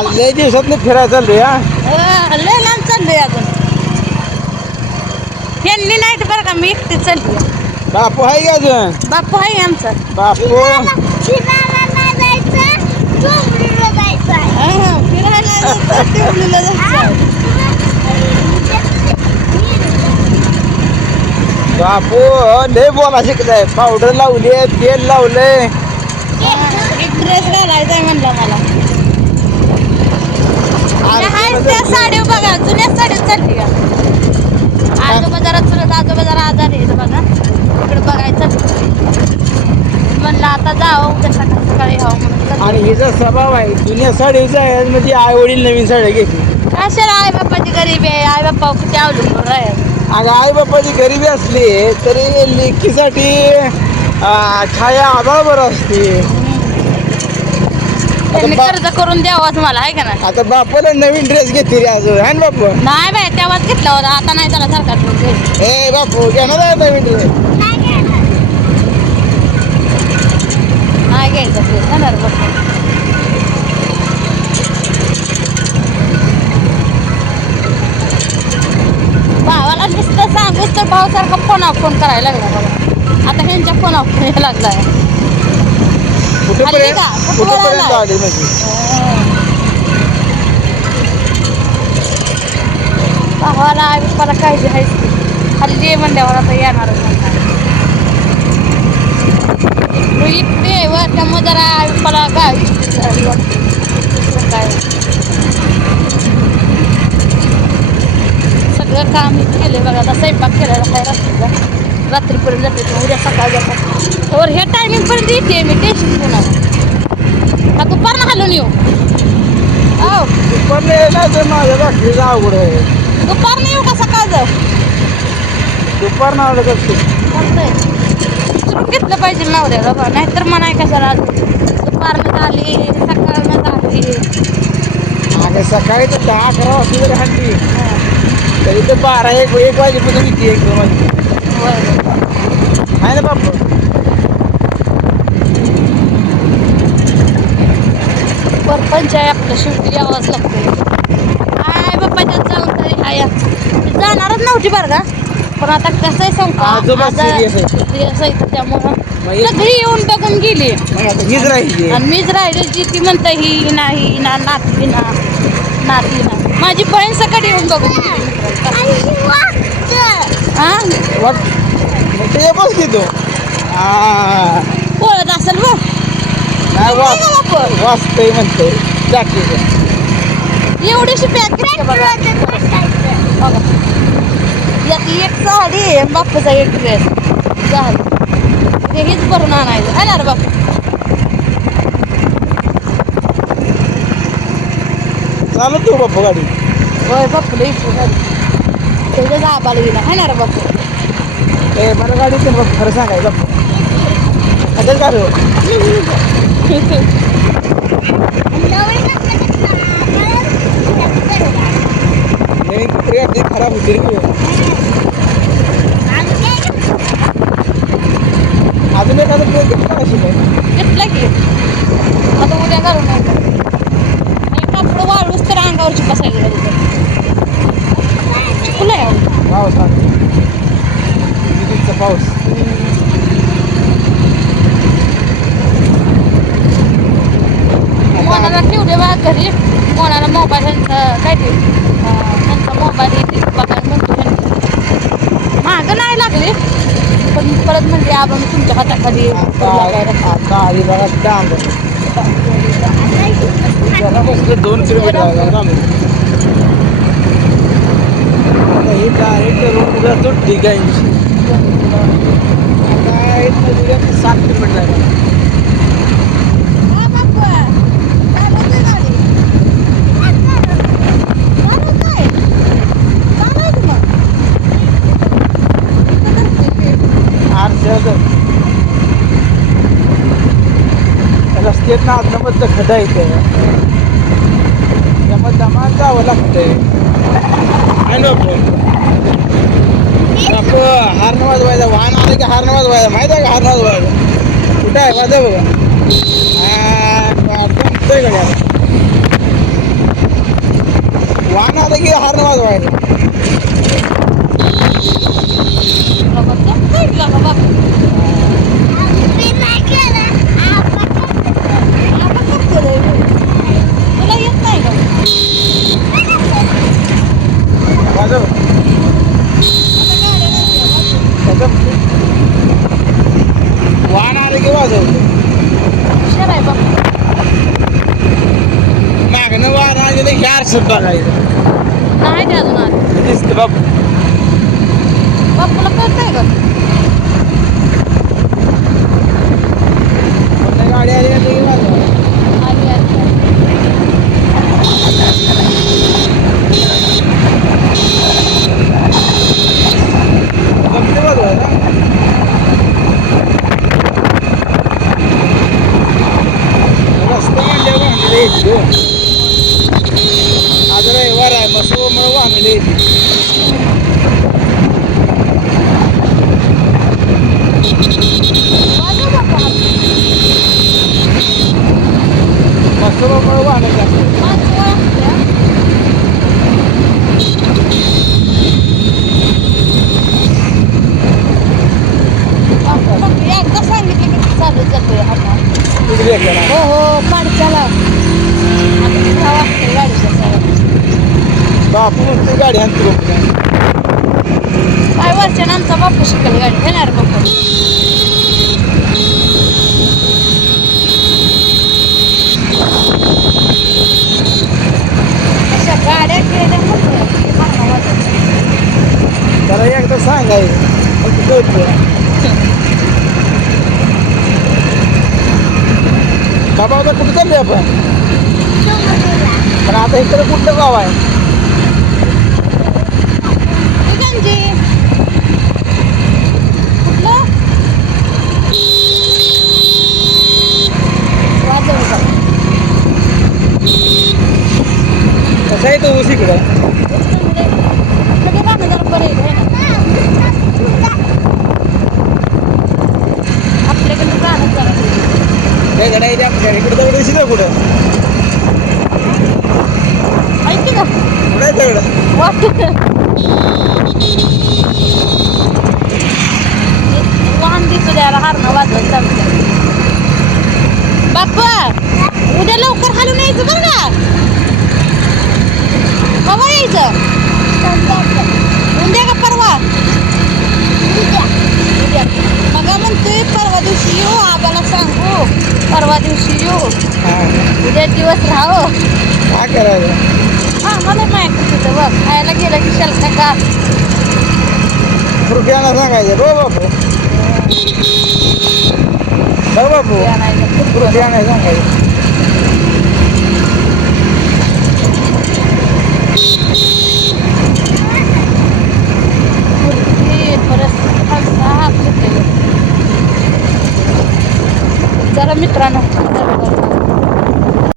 आज लय दिवसात फिरायला चाललोय हा. लय लांब चाललोय अजून. यांनी नाही तर बरं का मी एकटी चालली. बापू आहे का अजून? बापू आहे आमचा. बापू फिरायला जायचं, डोंगरीला जायचं. फिरायला डोंगरीला जायचं. बापू लय बोला शिकत आहे. पावडर लावली, तेल लावलंय. एक ड्रेस घालायचा आहे म्हणलं मला. त्या साडी बघा, जुन्या साडी चालली का? आजोबा जरा चुलत आजोबा जरा आजार आहे बघा. इकडे बघायचं म्हणलं आता जावं उद्या सकाळी सकाळी यावं म्हणून. आणि हिचा स्वभाव आहे जुन्या साडीचा आहे म्हणजे आई वडील नवीन साड्या घेतली. कशाला आई बाप्पाची गरीबी आहे, आई बाप्पा किती अवलंबून राहील. अगं आई बाप्पाची गरिबी असली तरी लेकीसाठी छाया आभाळ बरं असते. त्यांनी कर्ज करून द्यावंच मला आहे का ना. आता बापाला नवीन ड्रेस घेतली रे अजून आहे ना बापू? नाही बाय तेव्हाच घेतला होता, आता नाही त्याला सरकार. ए बापू घेणार आहे नवीन ड्रेस? नाही घ्यायचं ते जाणार बघ. भावाला नुसतं सांगूच तर भाऊसारखा फोन करायला लागला बघा. आता ह्यांच्या फोन यायला लागलाय. कुठेपर्यंत आली म्हणजे? भावाला आई बाप्पाला काळजी आहेच. हल्ली म्हणल्यावर आता येणारच म्हणणार. इकडे वर त्यामुळे जरा आई बाप्पाला काय सगळं काम केलं बघा. आता स्वयंपाक केलेला काय रात्रीपर्यंत जाते, उद्या सकाळ जातात. और ह्या टायमिंगपर्यंत येते मी टेन्शन पुन्हा. का दुपारनं हलून येऊ? हो दुपारनं यायला तर माझ्या रात्रीचा अवघड आहे. दुपारनं येऊ का सकाळचं? दुपारनं आलं कसं घेतलं पाहिजे नवऱ्याला बा, नाहीतर म्हणाय कशाला दुपारनं झाली सकाळनं झाली. अगं सकाळी तर 10-11 वाजता जरी हल्ली तरी तर 12-1 वाजेपर्यंत किती एकदम आहे ना बापू? परपंच आहे आपलं, शेवटी यावंच लागतंय. आय बाप्पाच्यात जाऊन तरी आया जाणारच नव्हती बरं का. पण आता कसं आहे सिरियस आहे त्यामुळं सगळी येऊन बघून गेली. हीच राहिली आणि मीच राहिली जी ती म्हणतं ही नाही ना नाती ना नाती ना. माझी बहीण सकाळी येऊन बघून गेली. ते बस की तू ओळख असेल बघ. वाचतंय म्हणतंय एवढीशी पॅक बघा. यात एक साडी आहे, बाप्पाचा एक ड्रेस झालं. ते हेच भरून आणायचं आहे ना रे बाप्पा. चालू तू बाप्पा गाडी? होय बाप्पूला इकडे गाडी त्याच्या आबाला गेला आहे ना रे बाप्पा. ए मला गाडी ते बघ खरं सांगायचं बाप्पा आता काय खराब होती अजून एखादा ट्रेन घेतला अशी घेतला की आता उद्या घालून आणि कपडं वाळूच तर अंगावरची बसायला चिकूल आहे पाऊस पाऊस. कोणाला ठेवले बा घरी, कोणाला मोबाईल काय ते त्यांचा मोबाईल बघायला म्हणतो. मागं नाही लागले पण परत म्हणजे आपण तुमच्या हाताखाली आधी बघा डांग 2 किलोमीटर ही डायरेक्ट जातो ठिकाणी 7 किलोमीटर आहे. रस्त्यात ना आतलं खड्डा येते त्यामुळे दमात जावं लागतंय. हारण वाजवायचा वाहन आलं की हारण वाजवायचा माहिती आहे का? हारण वाजवायचा कुठं आहे माझं बघा. वाहन आलं की हारण वाजवायचं. बाबा जमतंय का बाबा? आपण करतो रे. तुला येत नाही का? वाजव. वाहन आलं की वाजवतो. हुशार आहे बाबा. मागणं वाहन आलेलं की आरशात बघायचं. नाही ते अजून आलं. दिसतं बाबू. बापूला कळतंय का? कोणत्या गाडी आली की वाजवायचं. आली आली. जमते वाजवायचं. रस्ता म्हणल्यावर वाहनाला यायची हो. आज रविवार आहे मग मला वाहनाला यायची. वाजव बापा. मस्त मला वाहनाला जास्त. माणसं ओळखत्या. बापू मग एकदा सांगितलं की चालत जातोय हा. तिथे भेटलं ना. हो हो पाडच्याला आता 6 वाजता गाडीच्या सवय. बापू म्हणते गाडी आणते बघ. काय वर्षानं आमचा बापू शिकल गाडी येणार बापू. अशा गाड्या केल्या मोठ्या मागं वाजवायच्या. त्याला एकदा सांगायचं मग तू कळतं. बाबा आता कुठं चाललोय आपण? पण आता इकडे कुठलं गाव आहे? गंजी कुठलं वाजव का? कसं आहे तो ऊस इकडं? सगळे गाणं जरा बरं आहे ना. आपल्याकडे गाणं जरा काय गडायचे आपल्या इकडे दगड दिसत आहे कुठं? माहिती का कुठं आहे दगड? वाहन दिसू द्यायला हारणं वाजवत चालतं. बाप्पा उद्या लवकर हालून यायचं बरं का? कवा यायचं? उद्या का परवा? उद्या. मग म्हणतोय परवा दिवशी येऊ आबाला सांगू परवा दिवशी येऊ हां उद्या दिवस राहावं. काय करायचं? हा मला माहिती तिथं बघ खायला गेलं की शलका का फ्रुटी आणा सांगायचं बघ बापू. बघ बापू आणायला फ्रुटी आणायला सांगायचं. जरा मित्रांनो